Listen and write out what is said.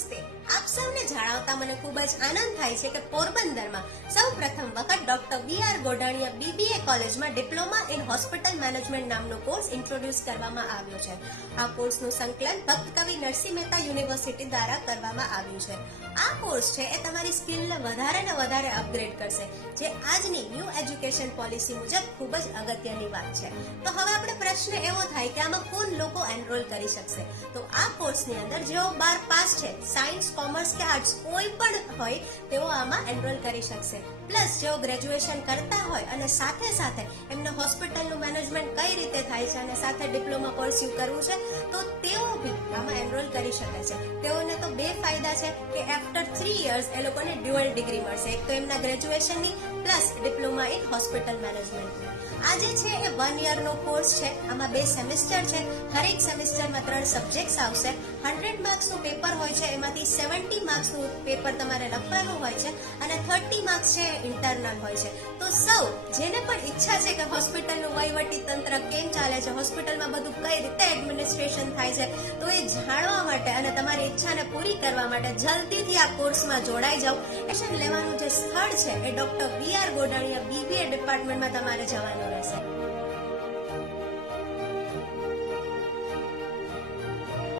નમસ્તે. આપ સૌને જણાવતા મને ખૂબ જ આનંદ થાય છે કે પોરબંદરમાં સૌ પ્રથમ વખત ડોક્ટર વી.આર. ગોડાણીયા BBA કોલેજમાં ડિપ્લોમા ઇન હોસ્પિટલ મેનેજમેન્ટ નામનો કોર્સ ઇન્ટ્રોડ્યુસ કરવામાં આવ્યો છે. આ કોર્સનું સંકલન ભક્ત કવિ નરસિંહ મહેતા યુનિવર્સિટી દ્વારા કરવામાં આવ્યું છે. આ કોર્સ છે એ તમારી સ્કિલને વધારે ને વધારે અપગ્રેડ કરશે, જે આજની ન્યૂ એજ્યુકેશન પોલિસી મુજબ ખૂબ જ અગત્યની વાત છે. તો હવે આપણે પ્રશ્ન એવો થાય કે આમાં કોણ લોકો એનરોલ કરી શકશે? તો આ કોર્સની અંદર જેઓ 12 પાસ છે, સાયન્સ, કોમર્સ કે આર્ટ્સ કોઈ પણ હોય તેઓ આમાં એનરોલ કરી શકશે. પ્લસ જેઓ ગ્રેજ્યુએશન કરતા હોય અને સાથે સાથે એમને હોસ્પિટલનું મેનેજમેન્ટ કઈ રીતે થાય છે અને સાથે ડિપ્લોમા પરસ્યુ કરવું છે તો તેઓ બી આમાં એનરોલ કરી શકે છે. તેઓને તો બે ફાયદા છે કે આફ્ટર 3 years એ લોકોને ડ્યુઅલ ડિગ્રી મળશે, એક તો એમના ગ્રેજ્યુએશનની પ્લસ ડિપ્લોમા ઇન હોસ્પિટલ મેનેજમેન્ટની. આ જે છે એ 1 yearનો કોર્સ છે. આમાં 2 સેમિસ્ટર છે. હરેક સેમિસ્ટરમાં 3 સબ્જેક્ટ્સ આવશે. 100 માર્ક્સનું પેપર હોય છે, એમાંથી 70 માર્ક્સનું પેપર તમારે લખવાનું હોય છે અને 30 માર્ક્સ છે ઇન્ટરનલ હોય છે. તો સૌ જેને પણ ઈચ્છા છે કે હોસ્પિટલનું વહીવટી તંત્ર કેમ ચાલે છે, હોસ્પિટલમાં બધું કઈ રીતે એડમિનિસ્ટ્રેશન થાય છે, તો એ જાણવા માટે અને તમારી ઈચ્છાને પૂરી કરવા માટે જલ્દીથી આ કોર્સમાં જોડાઈ જાઓ. એડમિશન લેવાનું જે સ્થળ છે એ ડોક્ટર વી.આર. ગોડાણીયા BBA ડિપાર્ટમેન્ટમાં તમારે જવાનું રહેશે.